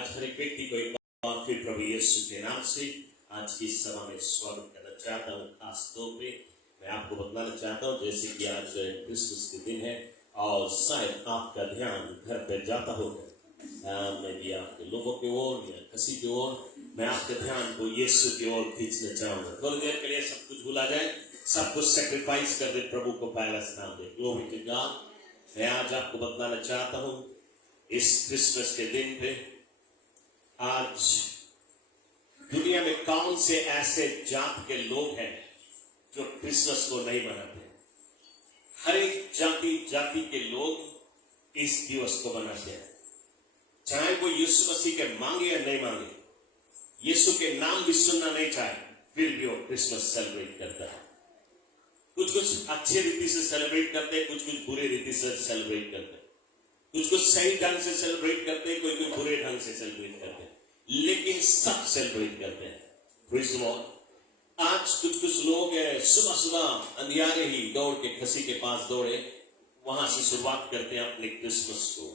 आज हर एक व्यक्ति को एक बार फिर प्रभु यीशु के नाम से आज की सभा में स्वागत करना चाहता हूँ। खास तौर पे मैं आपको बताना चाहता हूँ जैसे कि आज क्रिसमस के दिन है और शायद आपका ध्यान घर पे जाता होगा। मैं भी आपके लोगों की ओर या किसी की ओर मैं आपके ध्यान को यीशु की ओर खींचना चाहूंगा। थोड़ी देर के लिए सब कुछ भुला जाए, सब कुछ सेक्रीफाइस कर दे, प्रभु को पहला स्थान दे। Glory to God. मैं आज आपको बताना चाहता हूँ इस क्रिसमस के दिन पे आज दुनिया में कौन से ऐसे जात के लोग हैं जो क्रिसमस को नहीं मनाते। हर एक जाति के लोग इस दिवस को मनाते हैं, चाहे वो यीशु मसीह के मांगे या नहीं मांगे, यीशु के नाम भी सुनना नहीं चाहे, फिर भी वो क्रिसमस सेलिब्रेट करता है। कुछ अच्छे रीति से सेलिब्रेट करते हैं, कुछ बुरे रीति से सेलिब्रेट करते हैं, कुछ सही ढंग से सेलिब्रेट करते हैं, कोई बुरे ढंग से सेलिब्रेट करते हैं, लेकिन सब सेलिब्रेट करते हैं। Praise the Lord. आज कुछ लोग सुबह सुबह अंधियारे ही दौड़ के खसी के पास दौड़े, वहां से शुरुआत करते हैं अपने क्रिसमस को।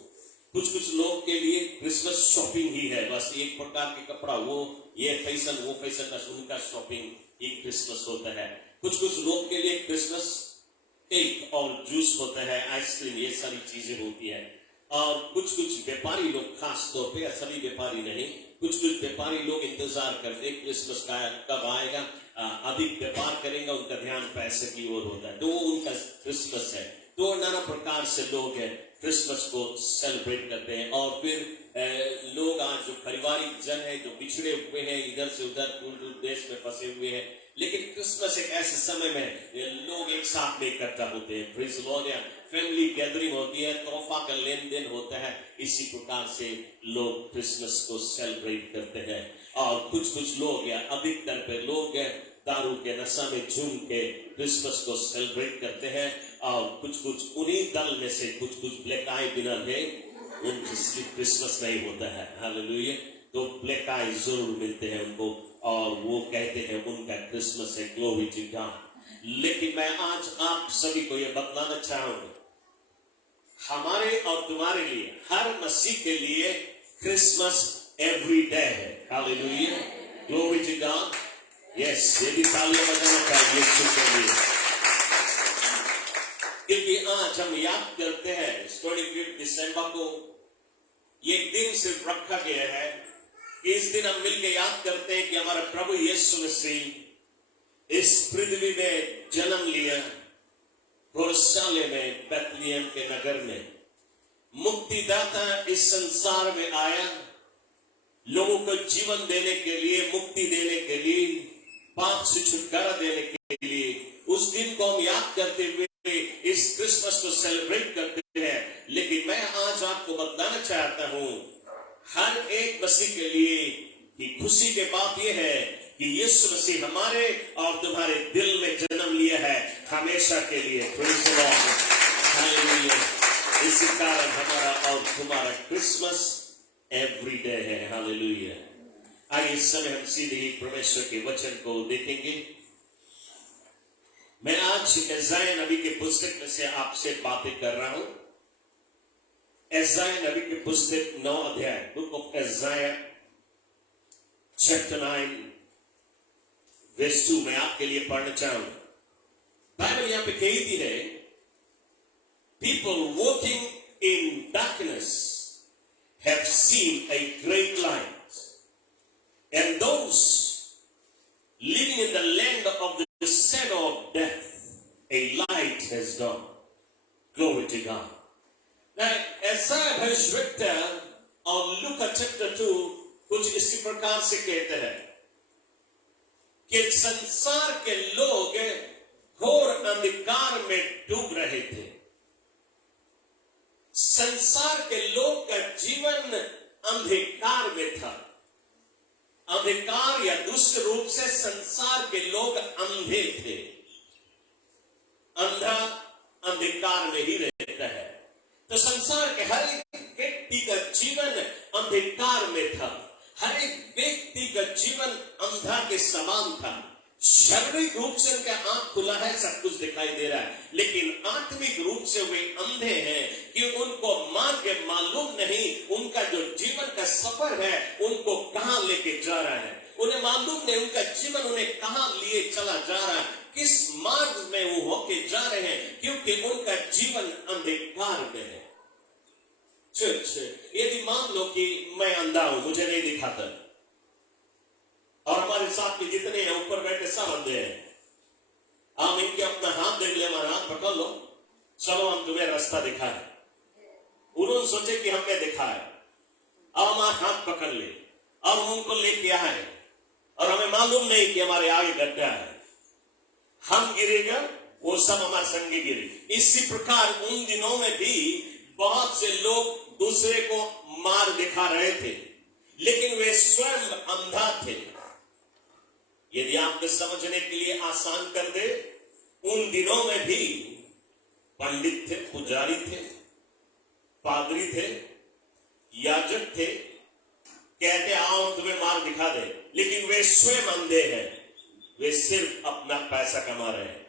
कुछ लोग के लिए क्रिसमस शॉपिंग ही है, बस एक प्रकार के कपड़ा, वो ये फैशन वो फैशन का उनका शॉपिंग ही क्रिसमस होता है। कुछ लोग के लिए क्रिसमस केक और जूस होता है, आइसक्रीम, ये सारी चीजें होती है। और कुछ व्यापारी लोग, खास तौर पे सभी व्यापारी नहीं, कुछ व्यापारी लोग इंतजार करते क्रिसमस का कब आएगा, अधिक व्यापार करेंगे, उनका ध्यान पैसे की ओर होता है, तो उनका क्रिसमस है। तो नाना प्रकार से लोग क्रिसमस को सेलिब्रेट करते हैं। और फिर लोग आज जो पारिवारिक जन है, जो बिछड़े हुए हैं, इधर से उधर दूर देश में फंसे हुए हैं, लेकिन क्रिसमस एक ऐसे समय में लोग एक साथ में इकट्ठा होते हैं। Praise the Lord. Family gathering होती है, तोहफा का लेन देन होता है। इसी प्रकार से लोग क्रिसमस को सेलिब्रेट करते हैं। और कुछ लोग या अधिकतर पे लोग दारू के नशा में झूम के क्रिसमस को सेलिब्रेट करते हैं। और कुछ उन्हीं दल में से कुछ ब्लैक आई डिनर है, उनकी क्रिसमस नहीं होता है। हालेलुया। तो ब्लैक आई जरूर मिलते हैं उनको और वो कहते हैं उनका क्रिसमस है। Glory to God. लेकिन मैं आज आप सभी को यह बतलाना चाहूंगा, हमारे और तुम्हारे लिए, हर मसीह के लिए क्रिसमस एवरी डे है। हालेलुया। Glory to God. यस, ये भी तालियां बजाना चाहिए यीशु के लिए, क्योंकि आज हम याद करते हैं 25 दिसंबर को। ये दिन सिर्फ रखा गया है कि इस दिन हम मिलकर याद करते हैं कि हमारा प्रभु यीशु मसीह इस पृथ्वी में जन्म लिया, यरूशलेम में, बेथलेहम के नगर में। मुक्तिदाता इस संसार में आया, लोगों को जीवन देने के लिए, मुक्ति देने के लिए, पाप से छुटकारा देने के लिए। उस दिन को हम याद करते हुए इस क्रिसमस को सेलिब्रेट करते हैं। लेकिन मैं आज आपको बताना चाहता हूं, हर एक मसीह के लिए कि खुशी के बात यह है कि यीशु मसीह हमारे और तुम्हारे दिल में जन्म लिया है हमेशा के लिए। Praise the Lord. हालेलुया। इसी कारण हमारा और तुम्हारा क्रिसमस एवरी डे है। हालेलुया। आइए इस समय हम सीधे ही परमेश्वर के वचन को देखेंगे। मैं आज यशायाह नबी के पुस्तक में से आपसे बातें कर रहा हूं। यशायाह नबी की पुस्तक 9 अध्याय, बुक ऑफ यशायाह चैप्टर 9 वर्स 2 मैं आपके लिए पढ़ना चाहूंगा। बाइबल यहां पे कहती है, people walking in darkness have seen a great light, and those living in the land of the shadow of death, a light has dawned. Glory to God. Now, Isaiah भविष्यवक्ता और लूका चैप्टर 2 कुछ इसी प्रकार से कहते हैं कि संसार के लोग घोर अंधकार में डूब रहे थे। संसार के लोग का जीवन अंधकार में था। अंधकार या दूसरे रूप से संसार के लोग अंधे थे। अंधा अंधकार में ही रहता है। तो संसार के हर एक व्यक्ति का जीवन अंधकार में था। हर एक व्यक्ति का जीवन अंधा के समान था। शारीरिक रूप से उनका आंख खुला है, सब कुछ दिखाई दे रहा है, लेकिन आत्मिक रूप से वे अंधे हैं कि उनको मार्ग मालूम नहीं। उनका जो जीवन का सफर है उनको कहां लेके जा रहा है, उन्हें मालूम नहीं। उनका जीवन उन्हें कहां लिए चला जा रहा है, किस मार्ग में वो होके जा रहे हैं, क्योंकि उनका जीवन अंधकार में है। चर्च, यदि मान लो कि मैं अंधा हूं, मुझे नहीं दिखाता, और हमारे साथ में जितने हैं ऊपर बैठे सब अंधे हैं, हम इनके अपना हाथ देख ले, हमारा हाथ पकड़ लो, चलो हम तुम्हें रास्ता दिखाए। उन्होंने सोचे कि हमने दिखाया, अब हमारा हाथ पकड़ ले, अब हम उनको लेके आए, और हमें मालूम नहीं कि हमारे आगे गड्ढा है, हम गिरेगा, वो सब हमारे संगे गिरे। इसी प्रकार उन दिनों में भी बहुत से लोग दूसरे को मार दिखा रहे थे, लेकिन वे स्वयं अंधा थे। यदि आपको समझने के लिए आसान कर दे, उन दिनों में भी पंडित थे, पुजारी थे, पादरी थे, याजक थे, कहते आओ तुम्हें मार दिखा दे, लेकिन वे स्वयं अंधे हैं। वे सिर्फ अपना पैसा कमा रहे हैं,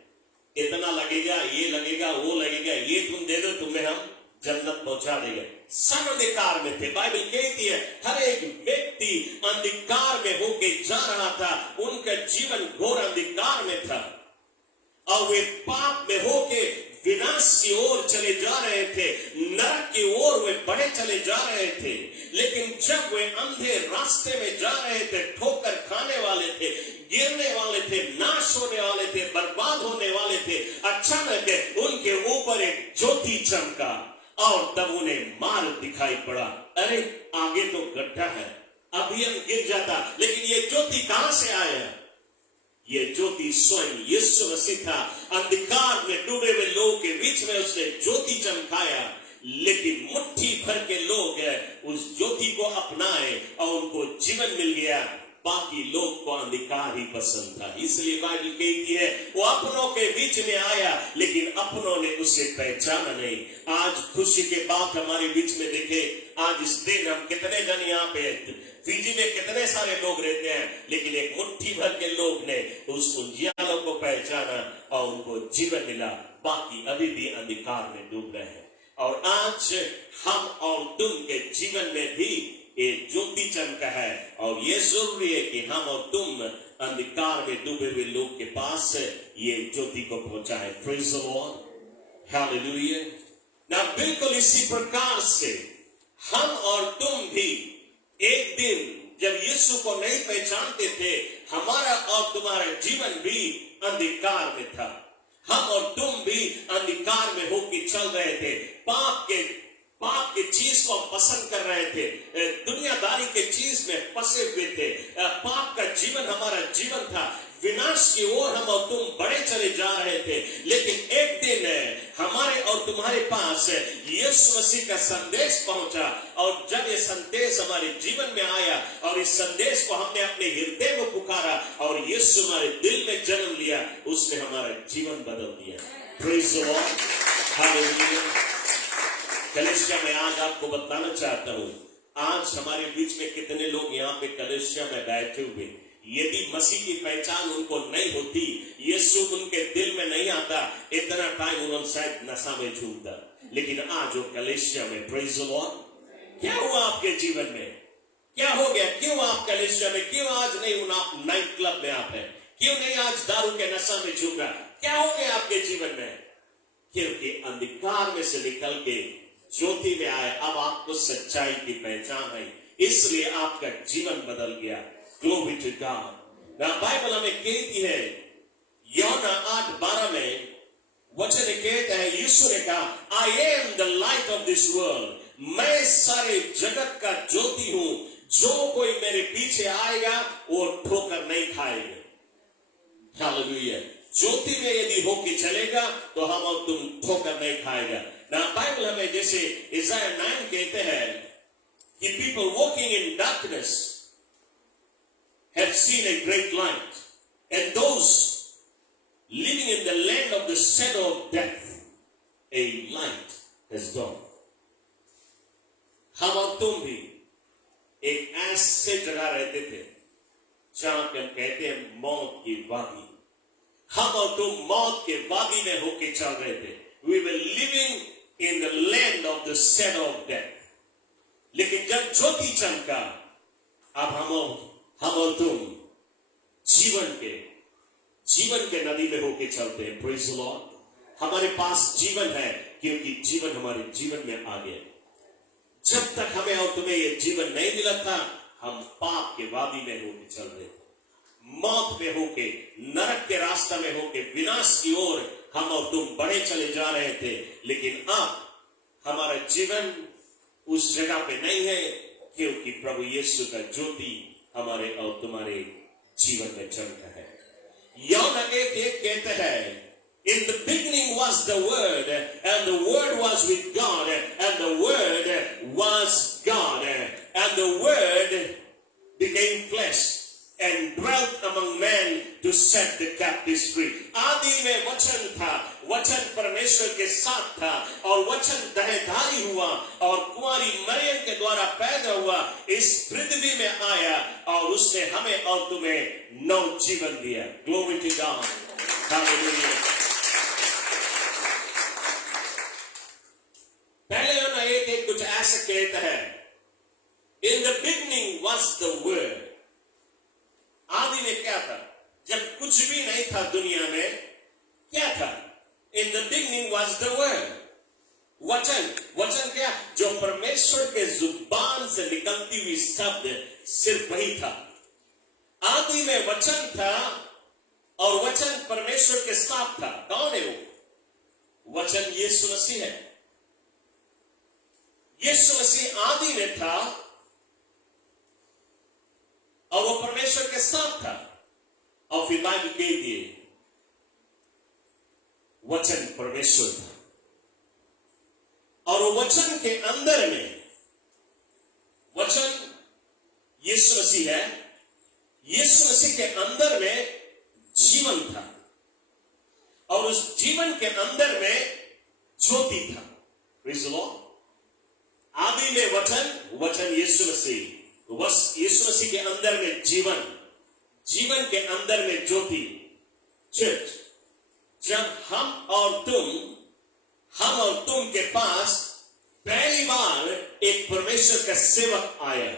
इतना लगेगा, ये लगेगा, वो लगेगा, ये तुम दे दो, तुम्हें हम जन्नत पहुंचा देंगे। सब अंधकार में थे। बाइबल कहती है हर एक व्यक्ति अंधकार में होके जा रहा था, उनका जीवन घोर अंधकार में था, और वे पाप में होके विनाश की ओर चले जा रहे थे, नरक की ओर वे बढ़े चले जा रहे थे। लेकिन जब वे अंधे रास्ते में जा रहे थे, ठोकर खाने वाले थे, गिरने वाले थे, नाश होने वाले थे, बर्बाद होने वाले थे, अचानक उनके ऊपर एक ज्योति चमका, और तब उन्हें मार्ग दिखाई पड़ा। अरे आगे तो गड्ढा है, अभी हम गिर जाता, लेकिन ये ज्योति कहां से आया? ये ज्योति स्वयं यीशु मसीह था। अंधकार में डूबे हुए लोगों के बीच में उसने ज्योति चमकाया, लेकिन मुट्ठी भर के लोग उस ज्योति को अपनाए और उनको जीवन मिल गया। बाकी लोग को अंधकार ही पसंद था। इसलिए बाइबल कहती है वो अपनों के बीच में आया, लेकिन अपनों ने उसे पहचाना नहीं। आज खुशी के बात हमारे बीच में देखे, आज इस दिन हम कितने जन यहाँ पे, फीजी में कितने सारे लोग रहते हैं, लेकिन एक मुट्ठी भर के लोग ने उस उजियालों को पहचाना और उनको जीवन मिला। बाकी अभी भी अंधकार में डूब रहे हैं। और आज हम और तुम के जीवन में भी एक ज्योति चमका है, और ये जरूरी है कि हम और तुम अंधकार में डूबे हुए लोग के पास ये ज्योति को पहुंचाए। Praise the Lord, hallelujah. ना बिल्कुल इसी प्रकार से हम और तुम भी एक दिन जब यीशु को नहीं पहचानते थे, हमारा और तुम्हारा जीवन भी अंधकार में था। हम और तुम भी अंधकार में होकर चल रहे थे, पाप के चीज को पसंद कर रहे थे, दुनियादारी के चीज में फंसे हुए थे। पाप का जीवन हमारा जीवन था, विनाश की ओर हम और तुम बढ़े चले जा रहे थे। लेकिन एक दिन हमारे और तुम्हारे पास यीशु मसीह का संदेश पहुंचा, और जब ये संदेश हमारे जीवन में आया और इस संदेश को हमने अपने हृदय में पुकारा और यीशु हमारे दिल में जन्म लिया, उसने हमारा जीवन बदल दिया। Praise the Lord, hallelujah. कलीसिया में आज आपको बताना चाहता हूं, आज हमारे बीच में कितने लोग यहाँ पे कलीसिया में बैठे हुए, यदि मसीह की पहचान उनको नहीं होती, यीशु उनके दिल में नहीं आता, इतना टाइम उन्होंने शायद नशा में झूमता। लेकिन आज वो कलीसिया में, प्रेज़ द लॉर्ड, क्या हुआ आपके जीवन में? क्या हो गया? क्यों आप कलीसिया में, क्यों आज नहीं आप नाइट क्लब में आप हैं? क्यों नहीं आज दारू के नशा में झूम रहा? क्या हो गया आपके जीवन में? क्योंकि अंधकार में से निकल के ज्योति में आए, अब आपको सच्चाई की पहचान है, इसलिए आपका जीवन बदल गया। Glory to God. ना बाइबल हमें कहती है, यूहन्ना 8:12 में वचन कहता है, यीशु ने कहा, I am the light of this world, मैं सारे जगत का ज्योति हूं, जो कोई मेरे पीछे आएगा वो ठोकर नहीं खाएगा। हालेलुया। ज्योति में यदि होके चलेगा तो हम और तुम ठोकर नहीं खाएगा। ना बाइबल हमें जैसे इज़ाया 9 कहते हैं कि people walking in darkness have seen a great light, and those living in the land of the shadow of death, a light has dawned. हम और तुम भी एक ऐसे जगह रहते थे जहां पे हम कहते हैं मौत की वादी, हम और तुम मौत के वादी में होके चल रहे थे. We were living in the land of the shadow of death. लेकिन जब ज्योति चमका, अब हम और तुम जीवन के नदी में होके चलते हैं. Praise the Lord. हमारे पास जीवन है क्योंकि जीवन हमारे जीवन में आ गया. जब तक हमें और तुम्हें ये जीवन नहीं मिला था, हम पाप के वादी में होके चल रहे थे, मौत में होके, नरक के रास्ता में होके, विनाश की ओर हम और तुम बढ़े चले जा रहे थे. लेकिन अब हमारा जीवन उस जगह पे नहीं है क्योंकि प्रभु यीशु का ज्योति हमारे और तुम्हारे जीवन में चमका है. यूहन्ना 1:1 कहते हैं, In the beginning was the Word, and the Word was with God, and the Word was God, and the Word became flesh and dwelt among men to set the captives free. आदि में वचन था, वचन परमेश्वर के साथ था, और वचन देहधारी हुआ और कुंवारी मरियम के द्वारा पैदा हुआ, इस पृथ्वी में आया और उसने हमें और तुम्हें नव जीवन दिया. Glory to God. Hallelujah. पहले यूहन्ना 1:1 कुछ ऐसा कहता है, In the beginning was the Word. आदि में क्या था? जब कुछ भी नहीं था दुनिया में, क्या था? In the beginning was the Word. वचन क्या? जो परमेश्वर के जुबान से निकलती हुई शब्द सिर्फ वही था. आदि में वचन था और वचन परमेश्वर के साथ था. कौन है वो? वचन यीशु मसीह है. यीशु मसीह आदि में था और वो परमेश्वर के साथ था. और फिर बाइबल कहती है वचन परमेश्वर था, और वो वचन के अंदर में, वचन यीशु मसीह है, यीशु मसीह के अंदर में जीवन था, और उस जीवन के अंदर में ज्योति था. Praise the Lord. आदि में वचन यीशु मसीह, यीशु मसीह के अंदर में जीवन के अंदर में ज्योति. चर्च, जब हम और तुम के पास पहली बार एक परमेश्वर का सेवक आया,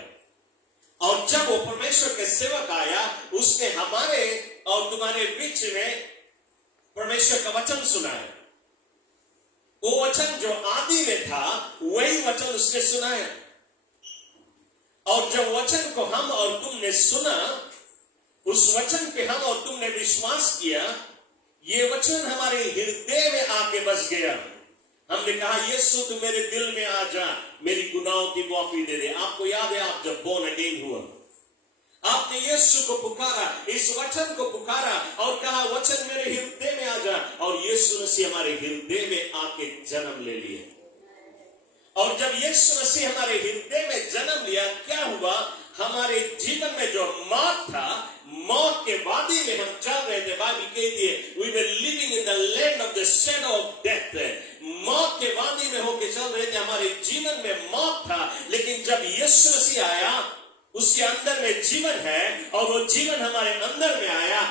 और जब वो परमेश्वर का सेवक आया, उसने हमारे और तुम्हारे बीच में परमेश्वर का वचन सुनाया. वो वचन जो आदि में था, वही वचन उसने सुनाया. और जब वचन को हम और तुमने सुना, उस वचन पे हम और तुमने विश्वास किया, ये वचन हमारे हृदय में आके बस गया. हमने कहा, यीशु तू मेरे दिल में आ जा, मेरी गुनाहों की माफी दे दे. आपको याद है, आप जब बोर्न अगेन हुआ, आपने यीशु को पुकारा, इस वचन को पुकारा और कहा, वचन मेरे हृदय में आ जा, और यीशु मसीह हमारे हृदय में आके जन्म ले लिया. और जब यीशु मसीह हमारे हृदय में जन्म लिया, क्या हुआ? हमारे जीवन में जो मौत था, मौत के वादी में हम चल रहे थे. बाइबल कहती है, we were living in the land of the shadow of death. मौत के वादी में होके चल रहे थे, हमारे जीवन में मौत था. लेकिन जब यीशु मसीह आया, उसके अंदर में जीवन है, और वो जीवन हमारे अंदर में आया,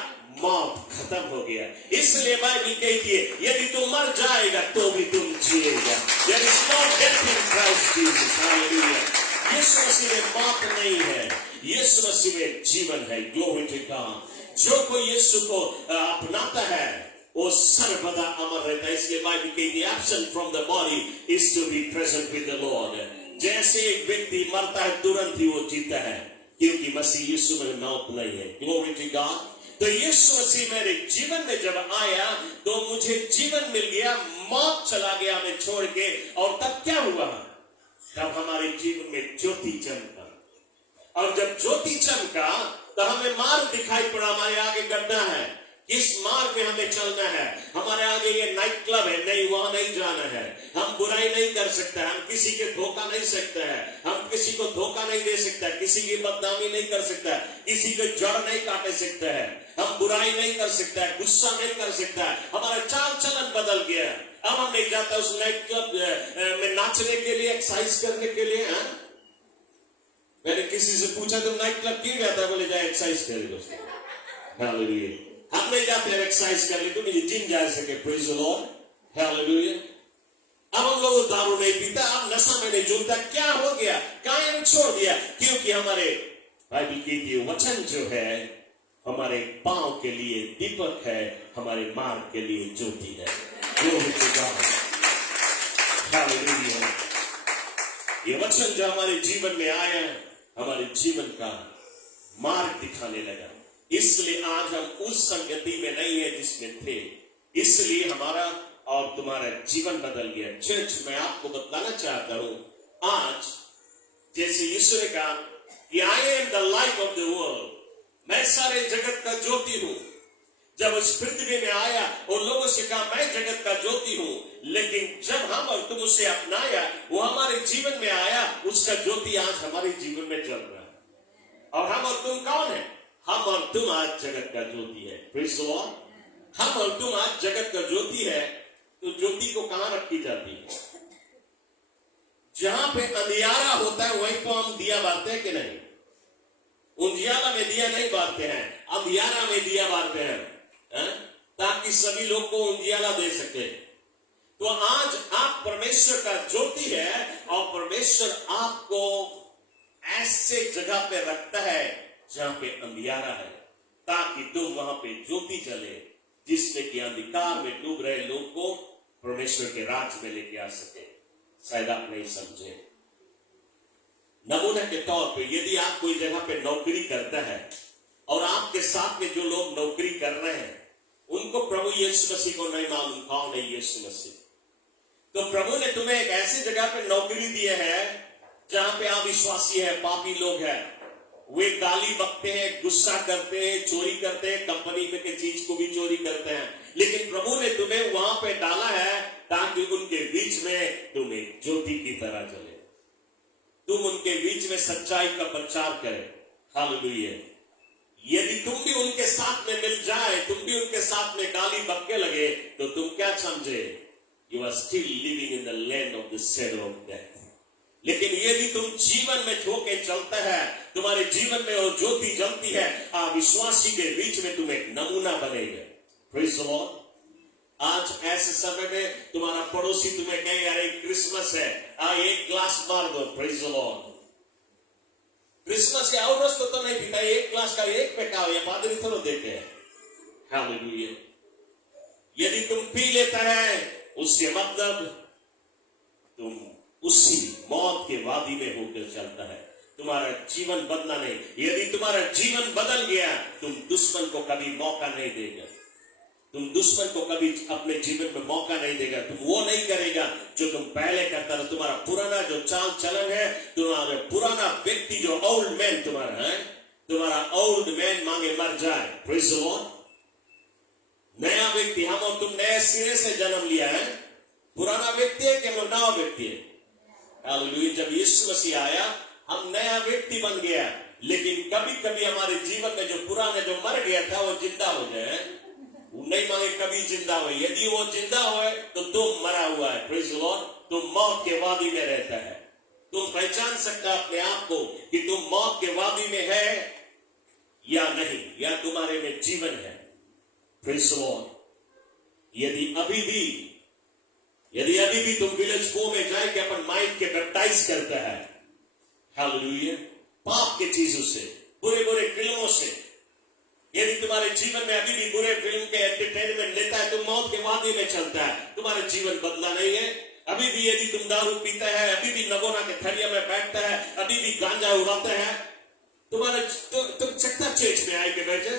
मौत खत्म हो गया. इसलिए बाइबल कहती है, यदि तुम मर जाएगा तो भी तुम जिएगा. There is no death in Christ Jesus. Hallelujah. यीशु मसीह में मौत नहीं है, यीशु मसीह में जीवन है. Glory to God. जो कोई यीशु को अपनाता है, वो सर्वदा अमर रहता है. इसलिए बाइबल कहती है, absent from the body is to be present with the Lord. जैसे एक व्यक्ति मरता है, तुरंत ही वो जीता है, क्योंकि मसीह यीशु में मौत नहीं है. Glory to God. तो यीशु मसीह मेरे जीवन में जब आया, तो मुझे जीवन मिल गया, मौत चला गया मैं छोड़ के. और तब क्या हुआ? तब हमारे जीवन में ज्योति चमका, और जब ज्योति चमका तो हमें मार्ग दिखाई पड़ा. हमारे आगे गड्ढा है, किस मार्ग में हमें चलना है. हमारे आगे ये नाइट क्लब है, नहीं वहां नहीं जाना है. हम बुराई नहीं कर सकते, हम किसी के धोखा नहीं सकते हैं, हम किसी को धोखा नहीं दे सकता, किसी की बदनामी नहीं कर सकता, किसी को जड़ नहीं काट सकते हैं, हम बुराई नहीं कर सकता, गुस्सा नहीं कर सकता. हमारा चाल चलन बदल गया. अब हम नहीं जाता उस नाइट क्लब में नाचने के लिए, एक्सरसाइज करने के लिए. मैंने किसी से पूछा तुम नाइट क्लब क्यों जाता है? बोले जाए एक्सरसाइज करे दोस्तों। हालेलुया। हम नहीं जाते हैं एक्सरसाइज करने, तुम ये जिम जा सके। Praise the Lord. हालेलुया। अब हम लोग दारू नहीं पीता, अब नशा में नहीं झूमता। क्या हो गया? कायम छोड़ दिया, क्योंकि हमारे बाइबल की वचन जो है हमारे पांव के लिए दीपक है, हमारे मार्ग के लिए ज्योति है। Glory to God. Hallelujah. ये वचन जो हमारे जीवन में आया, हमारे जीवन का मार्ग दिखाने लगा। इसलिए आज हम उस संगति में नहीं है जिसमें थे, इसलिए हमारा और तुम्हारा जीवन बदल गया। चर्च मैं आपको बताना चाहता हूं, आज जैसे यीशु ने कहा कि I am the light of the world, मैं सारे जगत का ज्योति हूं। जब उस पृथ्वी में आया और लोगों से कहा मैं जगत का ज्योति हूं, लेकिन जब हम और तुम उसे अपनाया, वो हमारे जीवन में आया, उसका ज्योति आज हमारे जीवन में जल रहा है। और हम और तुम कौन है? हम और तुम आज जगत का ज्योति है। Praise the Lord. हम और तुम आज जगत का ज्योति है। तो ज्योति को कहां रखी जाती है? जहां पे अंधियारा होता है वहीं तो हम दिया बारते हैं कि नहीं? उजियाला में दिया नहीं बारते हैं, अंधियारा में दिया बारते हैं, ताकि सभी लोग को उजियाला दे सके। तो आज आप परमेश्वर का ज्योति है और परमेश्वर आपको ऐसे जगह पे रखता है जहां पे अंधियारा है, ताकि तुम वहां पे ज्योति जले, जिसमें कि अंधकार में डूब रहे लोग को परमेश्वर के राज में लेके आ सके। शायद आप नहीं समझे। नमूने के तौर पे यदि आप कोई जगह पे नौकरी करता है और आपके साथ में जो लोग नौकरी कर रहे हैं उनको प्रभु यीशु मसीह को नहीं मालूम कौन है यीशु मसीह, तो प्रभु ने तुम्हें एक ऐसी जगह पे नौकरी दी है जहां पे अविश्वासी है, पापी लोग हैं, वे गाली बकते हैं, गुस्सा करते हैं, चोरी करते हैं, कंपनी में के चीज को भी चोरी करते हैं, लेकिन प्रभु ने तुम्हें वहां पे डाला है ताकि उनके बीच में तुम एक ज्योति की तरह जले, तुम उनके बीच में सच्चाई का प्रचार करें। हालेलुया। यदि तुम भी उनके साथ में मिल जाए, तुम भी उनके साथ में गाली बकने लगे, तो तुम क्या समझे? You are still living in the land of the shadow of death. लेकिन यदि तुम जीवन में होके चलता है, तुम्हारे जीवन में वो ज्योति जलती है, अविश्वासी के बीच में तुम एक नमूना बनेगा। Praise the Lord. आज ऐसे समय में तुम्हारा पड़ोसी तुम्हें कहे अरे क्रिसमस है, एक ग्लास मार दो। Praise the Lord. क्रिसमस के आउटरस तो नहीं पीता, एक ग्लास का एक पैका हो, या पादरी थोड़ा देते हैं। हालेलुया। यदि तुम पी लेता है, उसके मतलब तुम उसी मौत के वादी में होकर चलता है, तुम्हारा जीवन बदला नहीं। यदि तुम्हारा जीवन बदल गया, तुम दुश्मन को कभी मौका नहीं देगा, तुम दुश्मन को कभी अपने जीवन में मौका नहीं देगा, तुम वो नहीं करेगा जो तुम पहले करता था। तुम्हारा पुराना जो चाल चलन है, तुम्हारा पुराना व्यक्ति जो ओल्ड मैन तुम्हारा है, तुम्हारा ओल्ड मैन मांगे मर जाए। Praise the Lord. नया व्यक्ति, हम और तुम नए सिरे से जन्म लिया है। पुराना व्यक्ति है कि वो नया व्यक्ति है? हालेलुया। जब यीशु मसीह आया, हम नया व्यक्ति बन गया, लेकिन कभी कभी हमारे जीवन में जो पुराना जो मर गया था वो जिंदा हो जाए। वो नहीं मांगे कभी जिंदा हो। यदि वो जिंदा हो तो तुम मरा हुआ है। Praise the Lord. तुम मौत के वादी में रहता है। तुम पहचान सकता अपने आप को कि तुम मौत के वादी में है या नहीं, या तुम्हारे में जीवन है। Praise the Lord. यदि अभी भी तुम विलेज 4 में जाके अपन माइंड के बैप्टाइज करता है, हालेलुया, पाप के चीजों से, बुरे बुरे फिल्मों से, यदि तुम्हारे जीवन में अभी भी बुरे फिल्म के एंटरटेनमेंट लेता है, तुम मौत के वादी में चलता है, तुम्हारा जीवन बदला नहीं है। अभी भी यदि तुम दारू पीता है, अभी भी नगोना के थरिया में बैठता है, अभी भी गांजा उड़ाता है, तुम चक्का चेच में आएंगे बेटे।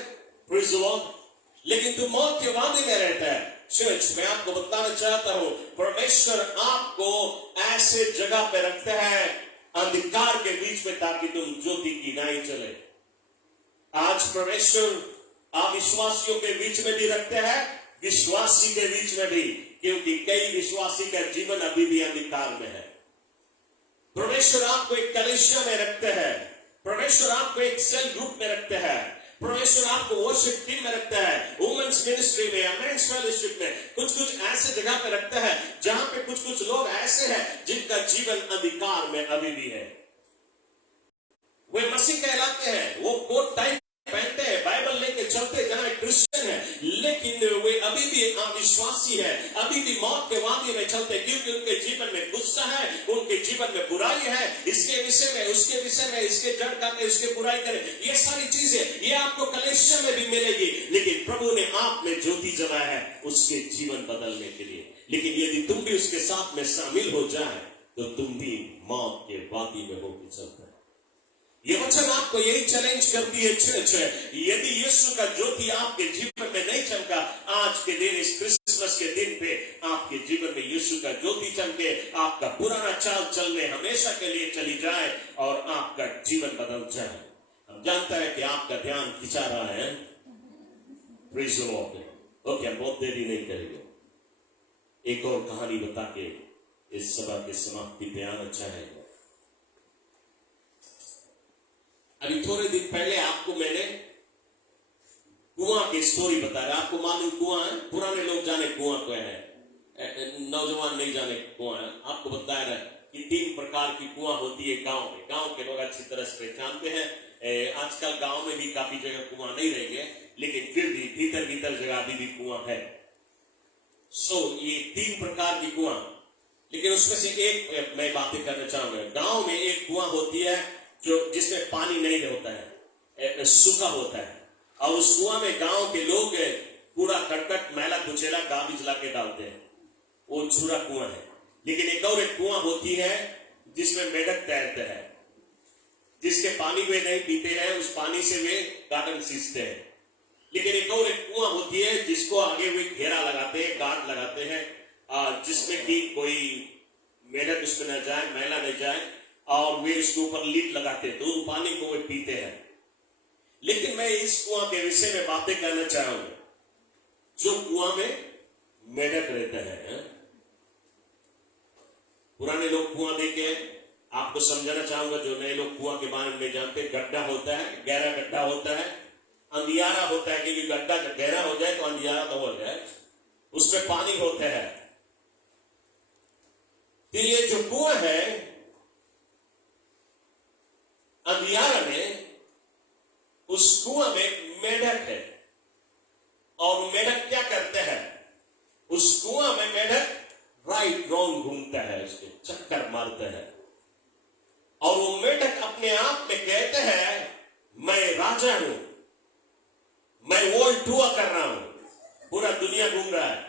Praise the Lord. लेकिन तुम मौत के वादी में रहता है। चर्च मैं आपको बताना चाहता हूं, परमेश्वर आपको ऐसे जगह पे रखता है अंधकार के बीच में, ताकि तुम ज्योति की नाई चले। आज परमेश्वर अविश्वासियों के बीच में भी रखते हैं, विश्वासी के बीच में भी, क्योंकि कई विश्वासी का जीवन अभी भी अंधकार में है। परमेश्वर आपको एक कलीसिया में रखते हैं, परमेश्वर आपको एक सेल ग्रुप में रखते हैं, परमेश्वर आपको वर्शिप टीम में रखता है, वुमेन्स मिनिस्ट्री में या मेंस फेलोशिप में, कुछ ऐसे जगह पे रखता है जहां पे कुछ लोग ऐसे हैं जिनका जीवन अंधकार में अभी भी है। वे मसीह कहलाते हैं, वो कोट टाई पहनते हैं, बाइबल लेके चलते जहाँ क्रिश्चियन है, लेकिन वे अभी भी अविश्वासी है, अभी भी मौत के वादी में चलते, क्योंकि उनके जीवन में गुस्सा है, उनके जीवन में बुराई है, इसके विषय में, उसके विषय में, इसके जड़ काटे, उसके बुराई करे, ये सारी चीजें ये आपको कलेक्शन में भी मिलेगी। लेकिन प्रभु ने आप में ज्योति जलाया है उसके जीवन बदलने के लिए। लेकिन यदि तुम भी उसके साथ में शामिल हो जाए तो तुम भी मौत के वादी में होकर चलते हैं। ये वचन आपको यही चैलेंज करती है चर्च, यदि यीशु का ज्योति आपके जीवन में नहीं चमका, आज के दिन, इस क्रिसमस के दिन पे आपके जीवन में यीशु का ज्योति चमके, आपका पुराना चाल चलने हमेशा के लिए चली जाए और आपका जीवन बदल जाए। हम जानता है कि आपका ध्यान खिंचा रहा है। Praise the Lord. ओके, हम बहुत देरी नहीं करेंगे, एक और कहानी बता के इस सभा की समाप्ति पे आना चाहेंगे। अभी थोड़े दिन पहले आपको मैंने कुआं की स्टोरी बताया। आपको मालूम कुआं है, पुराने लोग जाने कुआं क्या है, नौजवान नहीं जाने कुआं है। आपको बताया रहा कि 3 प्रकार की कुआं होती है गांव में। गांव के लोग अच्छी तरह से पहचानते हैं। आजकल गांव में भी काफी जगह कुआं नहीं रहेंगे, लेकिन फिर भी भीतर भीतर जगह अभी भी कुआं है। ये 3 प्रकार की कुआं, लेकिन उसमें से एक मैं बातें करना चाहूंगा। गांव में एक कुआं होती है जो जिसमें पानी नहीं होता है, सूखा होता है, और उस कुआं में गांव के लोग कूड़ा करकट मैला कुचेला गार्बेज ला के डालते हैं, वो झूरा कुआं है। लेकिन एक और एक कुआं होती है जिसमें मेढक तैरते हैं, जिसके पानी वे नहीं पीते हैं, उस पानी से वे गार्डन सींचते हैं। लेकिन एक और एक कुआं होती है जिसको आगे वे घेरा लगाते हैं, गार्ड लगाते हैं, जिसमें कि कोई मेढक उसमें न जाए, मैला न जाए, और वे इसके ऊपर लीड लगाते हैं, तो उन पानी को वे पीते हैं। लेकिन मैं इस कुआं के विषय में बातें करना चाहूंगा जो कुआं में मेढक रहते हैं। पुराने लोग कुआं देखे, आपको समझाना चाहूंगा, जो नए लोग कुआं के बारे में नहीं जानते। गड्ढा होता है, गहरा गड्ढा होता है, अंधियारा होता है, क्योंकि गड्ढा जब गहरा हो जाए तो अंधियारा तो हो जाए, उसमें पानी होता है। तो ये जो कुआं है अंधियारा में, उस कुआं में मेढक है, और मेढक क्या करते हैं, उस कुआं में मेढक राइट रॉन्ग घूमता है, उसके चक्कर मारते हैं। और वो मेढक अपने आप में कहते हैं मैं राजा हूं, मैं वर्ल्ड टूर कर रहा हूं, पूरा दुनिया घूम रहा है।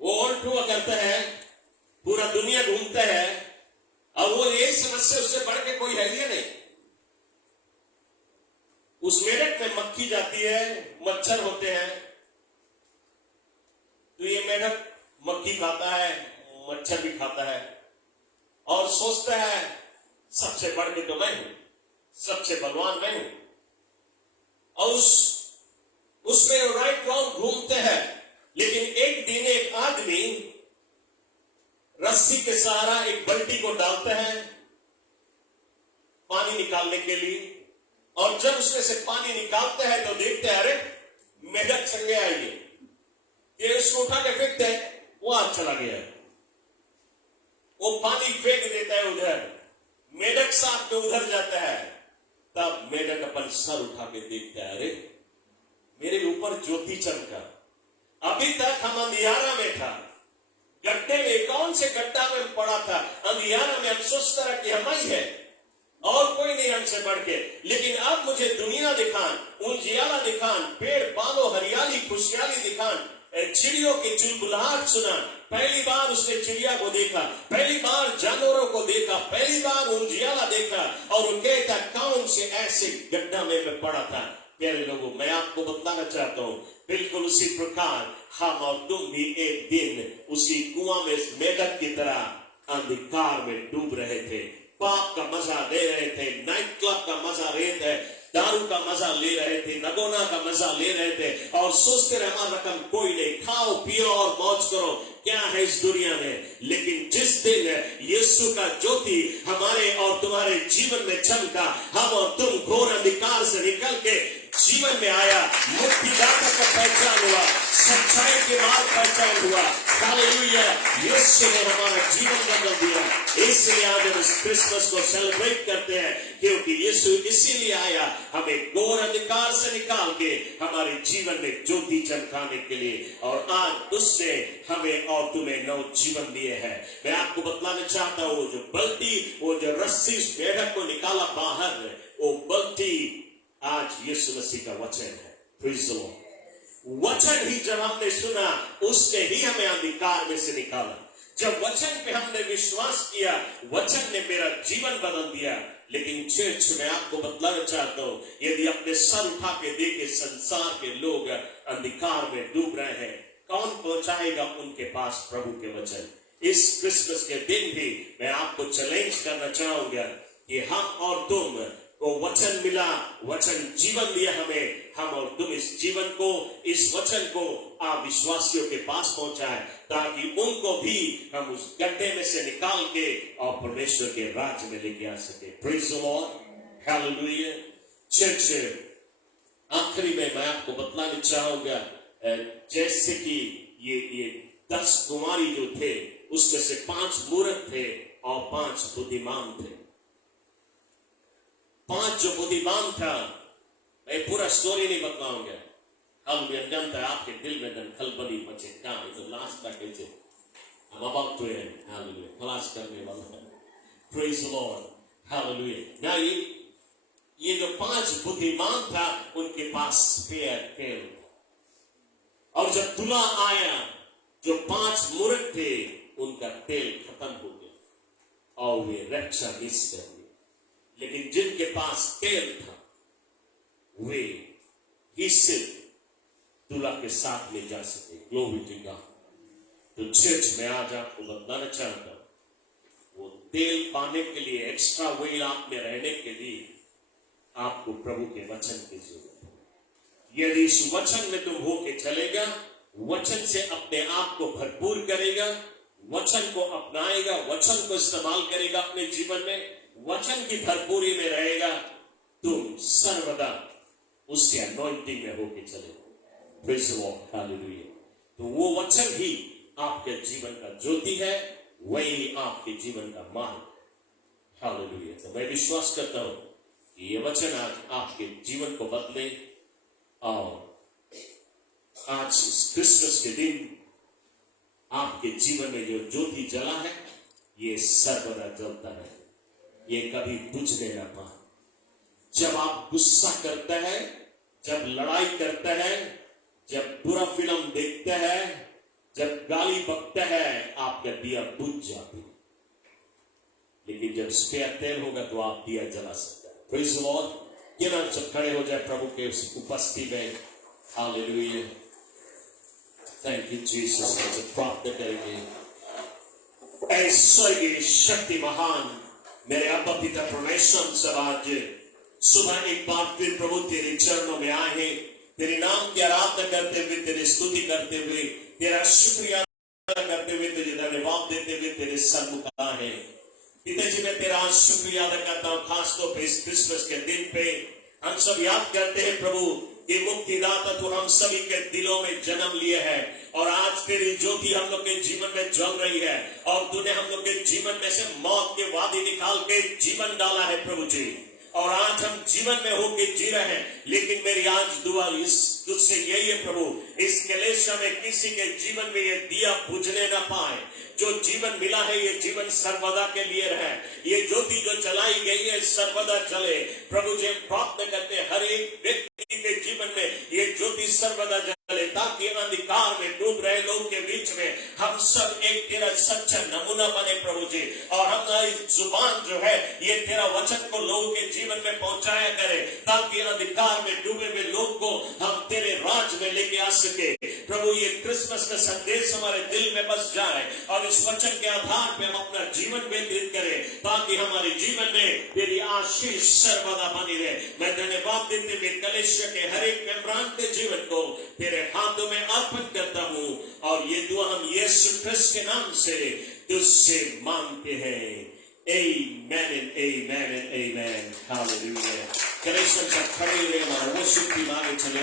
वो वर्ल्ड टूर करते हैं, पूरा दुनिया घूमते हैं, और वो यही समस्या, उससे बढ़ के कोई है ही नहीं। उस मेढक में मक्खी जाती है, मच्छर होते हैं, तो ये मेढक मक्खी खाता है, मच्छर भी खाता है, और सोचता है सबसे बढ़ के तो मैं हूं, सबसे बलवान मैं हूं। और उसमें राइट रॉन्ग घूमते हैं। लेकिन एक दिन एक आदमी रस्सी के सहारा एक बाल्टी को डालते हैं पानी निकालने के लिए, और जब उसमें से पानी निकालते हैं तो देखते हैं अरे मेढक संगे आइए, ये उसको उठा के फेंकते हैं, वो आज चला गया, वो पानी फेंक देता है उधर, मेढक साथ में उधर जाता है। तब मेढक अपन सर उठा के देखता है, अरे मेरे ऊपर ज्योति चमका, अभी तक हम अंधियारा में था, गड्ढे में, कौन से गड्ढा में पड़ा था, अंधियारा में, हम सोचता रहा कि हम ही है और कोई नहीं हमसे बढ़ के। लेकिन अब मुझे दुनिया दिखान, उजियाला दिखान, पेड़ पालो, हरियाली खुशहाली दिखान, चिड़ियों की चुलबुलाहट सुना। पहली बार उसने चिड़िया को देखा, पहली बार जानवरों को देखा, पहली बार उजियाला देखा, और वो कहता कौन से ऐसे गड्ढा में मैं पड़ा था। प्यारे लोगों, मैं आपको बताना चाहता हूं, बिल्कुल उसी प्रकार हम और तुम भी एक दिन उसी कुआं में मेढक की तरह अंधकार में डूब रहे थे, पाप का मजा ले रहे थे, नाइट क्लब का मजा ले रहे थे, दारू का मजा ले रहे थे, नगोना का मजा ले रहे थे और सोचते रहे हमारा रकम कोई नहीं, खाओ पियो और मौज करो, क्या है इस दुनिया में। लेकिन जिस दिन यीशु का ज्योति हमारे और तुम्हारे जीवन में चमका, हम और तुम घोर अंधकार से निकल के जीवन में आया, मुक्तिदाता का पहचान हुआ, सच्चाई के मार्ग पहचान हुआ। हालेलुया, यीशु ने हमारा जीवन बदल दिया। इसलिए आज हम इस क्रिसमस को सेलिब्रेट करते हैं, क्योंकि यीशु इसीलिए आया, हमें घोर अंधकार से निकाल के हमारे जीवन में ज्योति चमकाने के लिए। और आज उसने हमें और तुम्हें नव जीवन दिए है। मैं आपको बतलाना चाहता हूँ, वो जो बल्टी, वो जो रस्सी उस मेढक को निकाला बाहर, वो बल्टी आज यीशु मसीह का वचन है। Praise the Lord. वचन ही जब हमने सुना, उसने ही हमें अंधकार में से निकाला। जब वचन पे हमने विश्वास किया, वचन ने मेरा जीवन बदल दिया। लेकिन चर्च में आपको बतलाना चाहता हूं, यदि अपने सर उठा के देखे संसार के लोग अंधकार में डूब रहे हैं, कौन पहुंचाएगा उनके पास प्रभु के वचन। इस क्रिसमस के दिन भी मैं आपको चैलेंज करना चाहूंगा कि हम और तुम को वचन मिला, वचन जीवन दिया हमें, हम और तुम इस जीवन को, इस वचन को आप विश्वासियों के पास पहुंचाएं, ताकि उनको भी हम उस गड्ढे में से निकाल के और परमेश्वर के राज्य में लेके आ सके। Praise the Lord, hallelujah. Church, आखिरी में मैं आपको बतलाना चाहूंगा, जैसे कि ये 10 कुमारी जो थे, उसमें से 5 मूर्ख थे और 5 बुद्धिमान थे। 5 जो बुद्धिमान था, मैं पूरा स्टोरी नहीं बताऊंगा, हम जानता है आपके दिल में खलबली मचे, क्या है तो लास्ट तक है, हम about to end, हालेलुया, खलास करने वाला है। Praise the Lord, hallelujah. ना ये जो 5 बुद्धिमान था, उनके पास स्पेयर तेल था, और जब दूल्हा आया, जो 5 मूर्ख थे, उनका तेल खत्म हो गया और वे रक्षा मिस कर दी। लेकिन जिनके पास तेल था, वे ही सिर्फ दूल्हा के साथ में जा सके। Glory to God. तो चर्च में आज आपको बताना चाहता हूं, वो तेल पाने के लिए, एक्स्ट्रा वेल आप में रहने के लिए, आपको प्रभु के वचन की जरूरत है। यदि इस वचन में तुम होके चलेगा, वचन से अपने आप को भरपूर करेगा, वचन को अपनाएगा, वचन को इस्तेमाल करेगा अपने जीवन में, वचन की भरपूरी में रहेगा, तुम सर्वदा उसके अनॉइंटिंग में होके चलेगा। Praise the Lord, hallelujah. तो वो वचन ही आपके जीवन का ज्योति है, वही आपके जीवन का मार्ग। हालेलुया। तो मैं विश्वास करता हूं कि ये वचन आज आपके जीवन को बदले, और आज इस क्रिसमस के दिन आपके जीवन में जो ज्योति जला है, ये सर्वदा जलता है, ये कभी बुझने ना पाए। जब आप गुस्सा करते हैं, जब लड़ाई करते हैं, जब बुरा फिल्म देखते हैं, जब गाली बकते हैं, आपका दिया बुझ जाती है। लेकिन जब स्पेयर तेल होगा तो आप दिया जला सकते हैं। Praise the Lord. क्यों ना सब खड़े हो जाए प्रभु के उपस्थिति में। Hallelujah, thank you Jesus. प्रार्थना करेंगे। ऐश्वर्य शक्ति महान मेरे अब्बा पिता परमेश्वर, सब आज सुबह एक बार फिर प्रभु तेरे चरणों में आए हैं, तेरे नाम की आराधना करते हुए, तेरी स्तुति करते हुए, तेरा शुक्रिया करते हुए, तुझे धन्यवाद देते हुए तेरे सन्मुख आए हैं। पिताजी, मैं तेरा शुक्रिया अदा करता हूँ, खासतौर पे इस क्रिसमस के दिन पे हम सब याद करते हैं प्रभु कि मुक्तिदाता तो हम सभी के दिलों में जन्म लिए है, और आज तेरी ज्योति हम लोग के जीवन में जल रही है, और तूने हम लोग के जीवन में से मौत के वादी निकाल के जीवन डाला है प्रभु जी, और आज हम जीवन में होके जी रहे हैं। लेकिन मेरी आज दुआ इस तुझसे यही है प्रभु, इस कलेशा में किसी के जीवन में ये दिया बुझने ना पाए। जो जीवन मिला है, ये जीवन सर्वदा के लिए रहे। ये ज्योति जो जलाई गई है, सर्वदा जले। प्रभु जी, प्रार्थना करते हैं हर एक व्यक्ति के जीवन में ये ज्योति सर्वदा जले, ताकि अंधकार में डूब रहे लोगों के बीच में हम सब एक तेरा सच्चा नमूना बने प्रभु जी, और हमारी जुबान जो है ये तेरा वचन को लोगों के जीवन में पहुंचाया करे, ताकि अंधकार में डूबे हुए लोग को हम तेरे राज में लेके आ सके। प्रभु ये क्रिसमस का संदेश हमारे दिल में बस जाए और इस वचन के आधार पे हम अपना जीवन व्यतीत करें ताकि हमारे जीवन में तेरी आशीष सर्वदा बनी रहे। मैं धन्यवाद देते हुए कलीसिया के हर एक मेंबरान के जीवन को तेरे हाथों में अर्पण करता हूँ और ये दुआ हम यीशु क्रिस्त के नाम से तुझसे मांगते हैं। Amen and amen and amen. Hallelujah. कलीसिया सब खड़े रहे, हमारा वो शुक्ति मांगे चले।